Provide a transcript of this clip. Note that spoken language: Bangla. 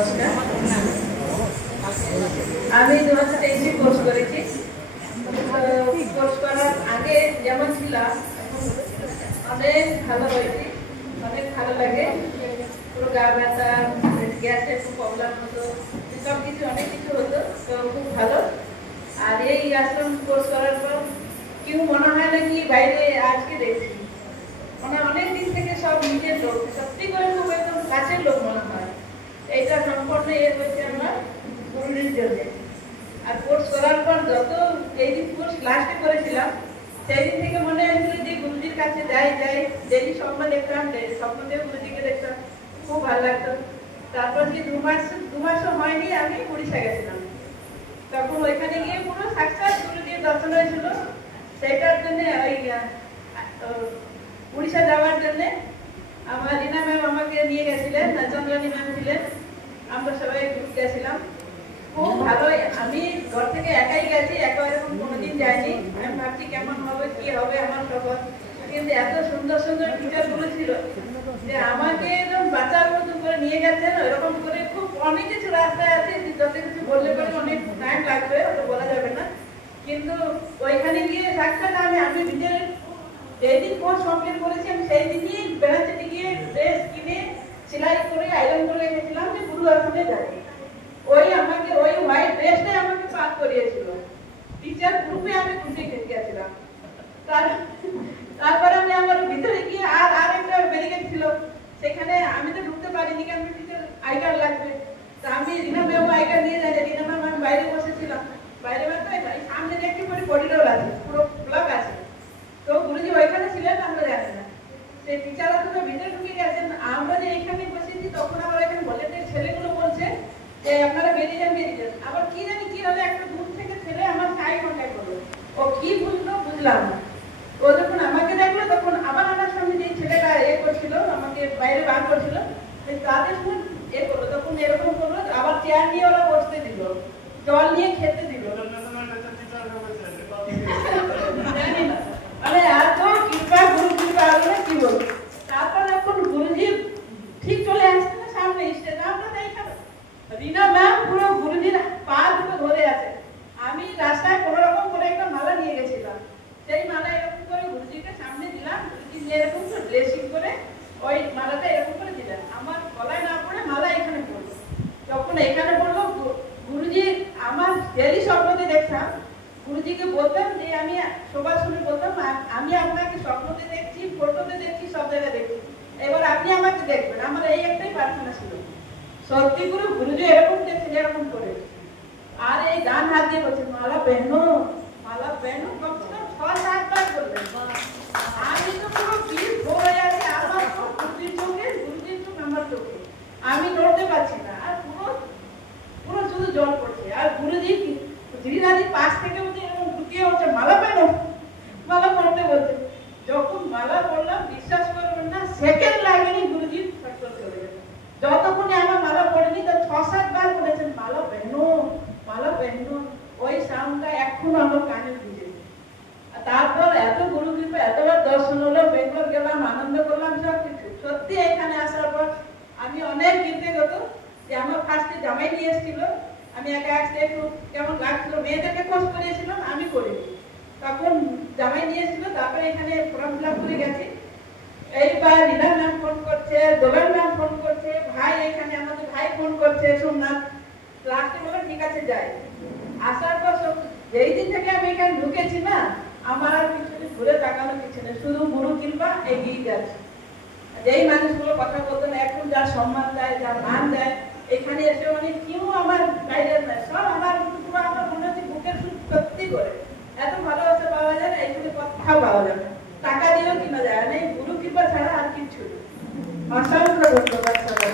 নমস্কার। আমি 2023 কোর্স করেছি। কোর্স করার আগে যেমন ছিলাম অনেক ভালো হয়েছি, অনেক ভালো লাগে। পুরো গা ব্যথা, গ্যাসের খুব প্রবলেম হতো, সব কিছু অনেক কিছু হতো, তো খুব ভালো। আর এই আশ্রম কোর্স করার পর কেউ মনে হয় না কি বাইরে আজকে দেখছি, মানে অনেক দিন থেকে সব নিজের লোক, সত্যি করে খুব একদম কাছের লোক মনে হয়। এইটা সম্পূর্ণ হয়েছে আমার গুরুজির জন্য। আর কোর্স করার পর যত এই দিন কোর্স লাস্টে করেছিলাম সেই দিন থেকে মনে হয়েছিল যে গুরুজির কাছে যাই ডেলি স্বপ্ন দেখতাম, স্বপ্নতেও গুরুজিকে দেখতাম, খুব ভালো লাগতো। তারপর যে দু মাসও হয়নি আমি উড়িষ্যা গেছিলাম, তখন ওইখানে গিয়ে পুরো সাক্ষাৎ গুরুজির দর্শন হয়েছিল। সেইটার জন্য ওই উড়িষ্যা যাওয়ার জন্য আমার রিনা ম্যাম আমাকে নিয়ে গেছিলেন, চন্দ্রানী ম্যাম ছিলেন, আমরা সবাই গেছিলাম। খুব ভালো। আমি ঘর থেকে একাই গেছি, একা এরকম কোনোদিন যাইনি। আমি ভাবছি কেমন হবে কি হবে আমার সফর, কিন্তু এত সুন্দর সুন্দর টিচার গুলো ছিল যে আমাকে একদম বাচ্চার মতো করে নিয়ে গেছেন। ওইরকম করে খুব অনেক কিছু রাস্তায় আছে, যত কিছু বললে পরে অনেক টাইম লাগবে, ওটা বলা যাবে না। কিন্তু ওইখানে গিয়ে সাক্ষাৎ আমি ভিতরে যেদিন কোর্স কমপ্লিট করেছি আমি সেই দিনই বেড়াতে গিয়ে ড্রেস কিনে সেলাই করে আয়রন করে রেখেছিলাম যে গুরু আসনে যাই। ওই আমাকে ওই হোয়াইট ড্রেসটাই আমাকে পাক করিয়েছিল, টিচার গ্রুপে আমি খুশি গেছিলাম। তারপরে আমি আমার ভিতরে গিয়ে আর একটা ব্যারিকেড ছিল, সেখানে আমি তো ঢুকতে পারিনি, কারণ টিচার আই কার্ড লাগবে। তা আমি রিনা ম্যাম আই কার্ড নিয়ে যাই, রিনা ম্যাম আমি বাইরে বসেছিলাম, বাইরে সামনে দেখতে পরে করিডোর আছে, পুরো ব্লক আছে। তো গুরুজি ওইখানে ছিলেন, আমরা জানি না। সেই টিচাররা তো ভিতরে ঢুকে গেছেন, আমরা যে এখানে বসেছি তখন আবার এখানে ভলেন্টিয়ার ছেলেগুলো বলছে যে আপনারা বেরিয়ে যান। আবার কি জানি কি হলো, একটা দূর থেকে ছেলে আমার সাই কন্ট্যাক্ট করলো, ও কি বুঝলো বুঝলাম না। ও যখন আমাকে দেখলো তখন আবার আমার সামনে যে ছেলেটা করছিল, আমাকে বাইরে বার করছিল, তাদের সঙ্গে করলো, তখন এরকম করলো, আবার চেয়ার নিয়ে ওরা বসতে দিল, জল নিয়ে খেতে দিল। জানি না, মানে এত কৃপা, গুরু কৃপা কি বলবো। তারপর এখন গুরুজি ঠিক চলে আসছে না সামনে স্টেজে, আমরা দেখাবো রিনা ম্যাম পুরো গুরুজির পা দুটো ধরে আছে। আমি রাস্তায় কোনো রকম করে একটা মালা নিয়ে গেছিলাম, সেই মালা এরকম করে গুরুজিকে সামনে দিলাম, গুরুজি নিয়ে এরকম করে ড্রেসিং করে ওই মালাটা এরকম করে দিলেন, আমার গলায় না পড়ে মালা এখানে পড়লো। যখন এখানে পড়লো গুরুজি আমার ডেলি স্বপ্নতে দেখতাম, গুরুজিকে বলতাম যে আমি সবার সঙ্গে বলতাম আমি আপনাকে স্বপ্নতে দেখছি, ফটোতে দেখছি, সব জায়গায় দেখছি, এবার আপনি আমাকে দেখবেন। আমার এই একটাই প্রার্থনা ছিল। সত্যি করে গুরুজি এরকম দেখছেন, এরকম করে। আর এই ডান হাত দিয়ে বলছেন মালা পেহনো, মালা পেহনো, কমসে কম 6-7 বার বললেন। আমি তো পুরো ভিড় হয়ে যাচ্ছে, আমার তো গুরুজির চোখ আমার চোখে, আমি নড়তে পারছি না, আর পুরো শুধু জল পড়ছে। আর গুরুজি ধীরে পাশ থেকে বলছে এরকম ঢুকিয়ে বলছে মালা পেহনো, মালা পড়তে বলছে। যখন মালা পড়লাম বিশ্বাস করবেন না, সেকেন্ড লাগেনি গুরুজি সত্যি চলে গেল। যতক্ষণে আমার মালা পড়েনি তো 6-7 বার বলেছেন মালা পেহনো, মালা পেহনো। ওই সাউন্ডটা এখনো আমার কানে ভিজে। তারপর এত গুরু কৃপা, এতবার দর্শন হলো, বেঙ্গল গেলাম, আনন্দ করলাম, সব কিছু। সত্যি এখানে আসার পর আমি অনেক কৃতজ্ঞ যে আমার ফার্স্টে জামাই নিয়ে এসেছিল, আমি একা আসতে একটু কেমন লাগছিল, মেয়েদেরকে কোর্স করিয়েছিলাম, আমি করিনি, তখন জামাই নিয়ে এসেছিল। তারপরে এখানে ফর্ম ফিল আপ করে গেছি। এইবার রিনা ম্যাম ফোন করছে, দোলান ম্যাম ফোন করছে, ভাই এখানে আমাদের ভাই ফোন করছে, সোমনাথ। লাস্টে বলে ঠিক আছে যাই। আসার পর যেই দিন থেকে আমি এখানে ঢুকেছি না, আমার আর কিছু ঘুরে তাকানো কিছু নেই, শুধু গুরু কৃপা এগিয়ে যাচ্ছে। যেই মানুষগুলো কথা বলতো না, এখন যার সম্মান দেয়, যার মান দেয়, এখানে এসে মানে কেউ আমার বাইরের নয়, সব আমার পুরো আমার মনে হচ্ছে বুকের সুখ সত্যি করে। এত ভালোবাসা পাওয়া যায় না, এখানে কথা পাওয়া যাবে, টাকা দিয়েও কিনা যায় না, এই গুরু কৃপা ছাড়া আর কিছু। অসংখ্য ধন্যবাদ সবাই।